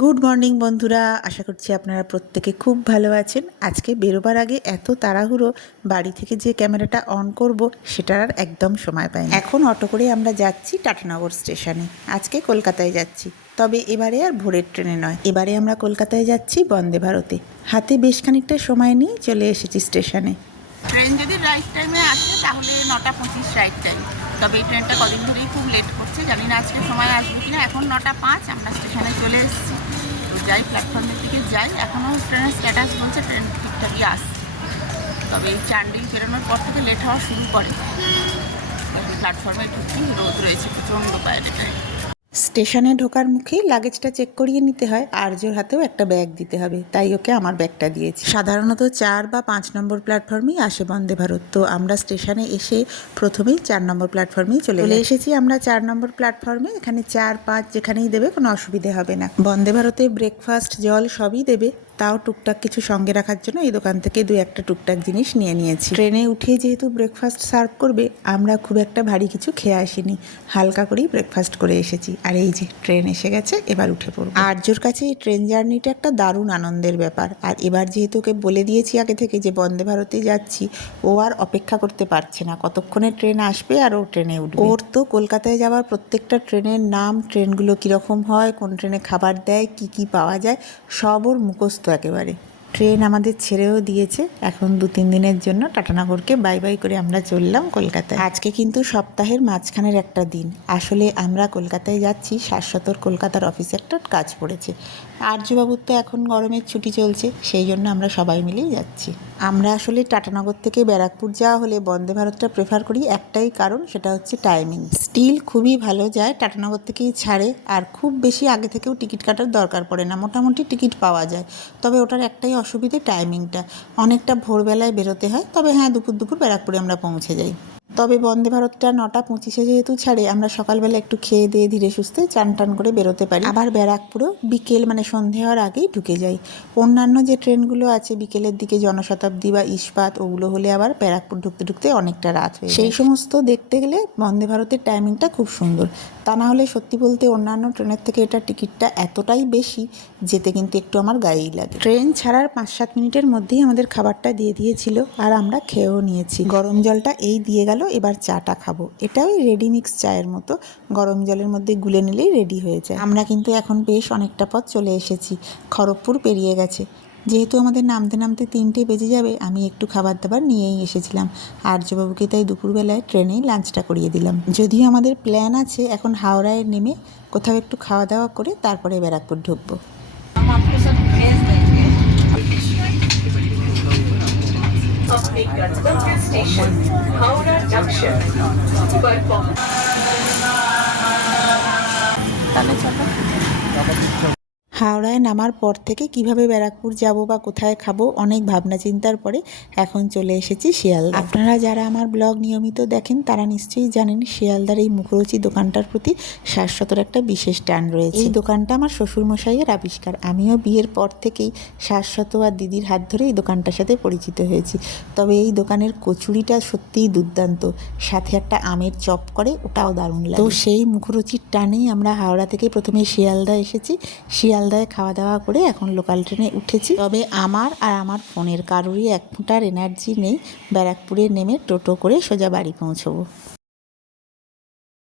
Good morning বন্ধুরা। আশা করছি আপনারা প্রত্যেকে খুব ভালো আছেন। আজকে বেরোবার আগে এত তাড়াহুড়ো বাড়ি থেকে যে ক্যামেরাটা অন করব, সেটার আর একদম সময় পাই এখন অটো করে আমরা যাচ্ছি টাটানগর স্টেশনে। আজকে কলকাতায় যাচ্ছি। তবে এবারে আর ভোরের ট্রেনে নয়। এবারে আমরা কলকাতায় যাচ্ছি বন্দে ভারতে। হাতে বেশ খানিকটা সময় নিয়ে চলে এসেছি স্টেশনে। ট্রেন যদি রাইট টাইমে আসে, তাহলে নটা পঁচিশ রাইট টাইম তবে এই ট্রেনটা কদিন ধরেই খুব লেট করছে, জানি না আজকে সময় আসবে কিনা। এখন নটা পাঁচ, আমরা স্টেশনে চলে এসেছি। তো যাই প্ল্যাটফর্মের দিকে যাই। এখনও ট্রেনের স্ট্যাটাস বলছে ট্রেন ঠিকঠাকই আসছে। তবে এই চান্ডিল বেরোনোর পর থেকে লেট হওয়া শুরু করে। প্ল্যাটফর্মে ঢুকছি রোদ রয়েছে, প্রচণ্ড বাইরে। ট্রেন স্টেশনে ঢোকার মুখে লাগেজটা চেক করিয়ে নিতে হয়। আর্যর হাতেও একটা ব্যাগ দিতে হবে। তাই ওকে আমার ব্যাগটা দিয়েছি। সাধারণত চার বা পাঁচ নম্বর প্ল্যাটফর্মেই আসে বন্দে ভারত। তো আমরা স্টেশনে এসে প্রথমেই চার নম্বর প্ল্যাটফর্মেই চলে চলে এসেছি আমরা চার নম্বর প্ল্যাটফর্মে। এখানে চার পাঁচ যেখানেই দেবে কোনো অসুবিধে হবে না। বন্দে ভারতে ব্রেকফাস্ট জল সবই দেবে। তাও টুকটাক কিছু সঙ্গে রাখার জন্য এই দোকান থেকে দু একটা টুকটাক জিনিস নিয়ে নিয়েছি। ট্রেনে উঠে যেহেতু ব্রেকফাস্ট সার্ভ করবে, আমরা খুব একটা ভারী কিছু খেয়ে আসিনি। হালকা করেই ব্রেকফাস্ট করে এসেছি। আর এই যে ট্রেন এসে গেছে, এবার উঠে পড়ব। আর্যর কাছে এই ট্রেন জার্নিটা একটা দারুণ আনন্দের ব্যাপার। আর এবার যেহেতু ওকে বলে দিয়েছি আগে থেকে যে বন্দে ভারতে যাচ্ছি, ও আর অপেক্ষা করতে পারছে না। কতক্ষণে ট্রেন আসবে আর ও ট্রেনে উঠবে? ওর তো কলকাতায় যাওয়ার প্রত্যেকটা ট্রেনের নাম, ট্রেনগুলো কীরকম হয়, কোন ট্রেনে খাবার দেয়, কি কি পাওয়া যায়, সব ওর মুখস্থ একেবারে। ট্রেন আমাদের ছেড়েও দিয়েছে। এখন দু, তিন দিনের জন্য টাটানগরকে বাই বাই করে আমরা চললাম কলকাতায়। আজকে কিন্তু সপ্তাহের মাঝখানের একটা দিন। আসলে আমরা কলকাতায় যাচ্ছি শাশ্বতর কলকাতার অফিসে একটা কাজ পড়েছে। আর্যবাবুর তো এখন গরমের ছুটি চলছে, সেই জন্য আমরা সবাই মিলেই যাচ্ছি। আমরা আসলে টাটানগর থেকে ব্যারাকপুর যাওয়া হলে বন্দে ভারতটা প্রেফার করি, একটাই কারণ সেটা হচ্ছে টাইমিং স্টিল খুবই ভালো যায়, টাটানগর থেকেই ছাড়ে, আর খুব বেশি আগে থেকেও টিকিট কাটার দরকার পড়ে না, মোটামুটি টিকিট পাওয়া যায়। তবে ওটার একটাই অসুবিধে টাইমিংটা অনেকটা ভোরবেলায় বেরোতে হয়, তবে হ্যাঁ দুপুর দুপুর ব্যারাকপুরে আমরা পৌঁছে যাই। তবে বন্দে ভারতটা নটা পঁচিশে যেহেতু ছাড়ে, আমরা সকালবেলা একটু খেয়ে দিয়ে ধীরে সুস্থে চান টান করে বেরোতে পারি। আবার ব্যারাকপুরও বিকেল মানে সন্ধে হওয়ার আগেই ঢুকে যাই। অন্যান্য যে ট্রেনগুলো আছে, বিকেলের দিকে জনশতাব্দী বা ইস্পাত, ওগুলো হলে আবার ব্যারাকপুর ঢুকতে ঢুকতে অনেকটা রাত হয়ে সেই সমস্ত দেখতে গেলে বন্দে ভারতের টাইমিংটা খুব সুন্দর। তা না হলে সত্যি বলতে অন্যান্য ট্রেনের থেকে এটা টিকিটটা এতটাই বেশি, যেতে কিন্তু একটু আমার গায়েই লাগে। ট্রেন ছাড়ার পাঁচ সাত মিনিটের মধ্যেই আমাদের খাবারটা দিয়ে দিয়েছিল আর আমরা খেয়েও নিয়েছি। গরম জলটা এই দিয়ে গেল এবার চাটা খাব। এটা ওই রেডি মিক্স চায়ের মতো। গরম জলের মধ্যে গুলে নিলেই রেডি হয়ে যায়। আমরা কিন্তু এখন বেশ অনেকটা পথ চলে এসেছি। খড়গপুর পেরিয়ে গেছে। যেহেতু আমাদের নামতে নামতে তিনটে বেজে যাবে, আমি একটু খাবার দাবার নিয়েই এসেছিলাম। আর্যবাবুকে তাই দুপুরবেলায় ট্রেনেই লাঞ্চটা করিয়ে দিলাম। যদিও আমাদের প্ল্যান আছে এখন হাওড়ায় নেমে কোথাও একটু খাওয়া দাওয়া করে তারপরে ব্যারাকপুর ঢুকবো। the station, Howrah junction. Perform. হাওড়ায় নামার পর থেকে কীভাবে ব্যারাকপুর যাব বা কোথায় খাব অনেক ভাবনা চিন্তার পরে এখন চলে এসেছি শিয়ালদা। আপনারা যারা আমার ব্লগ নিয়মিত দেখেন তারা নিশ্চয়ই জানেন শিয়ালদার এই মুখরোচি দোকানটার প্রতি শাশ্বতর একটা বিশেষ টান রয়েছে। এই দোকানটা আমার শ্বশুরমশাইয়ের আবিষ্কার। আমিও বিয়ের পর থেকেই শাশ্বত আর দিদির হাত ধরে এই দোকানটার সাথে পরিচিত হয়েছি। তবে এই দোকানের কচুরিটা সত্যিই দুর্দান্ত। সাথে একটা আমের চপ করে ওটাও দারুণ লাগে। তো সেই মুখরোচির টানেই আমরা হাওড়া থেকে প্রথমে শিয়ালদা এসেছি। শিয়ালদায় খাওয়া দাওয়া করে এখন লোকাল ট্রেনে উঠেছি। তবে আমার আর আমার ফোনের কারোরই এক ফুটার এনার্জি নেই। ব্যারাকপুরে নেমে টোটো করে সোজা বাড়ি পৌঁছবো।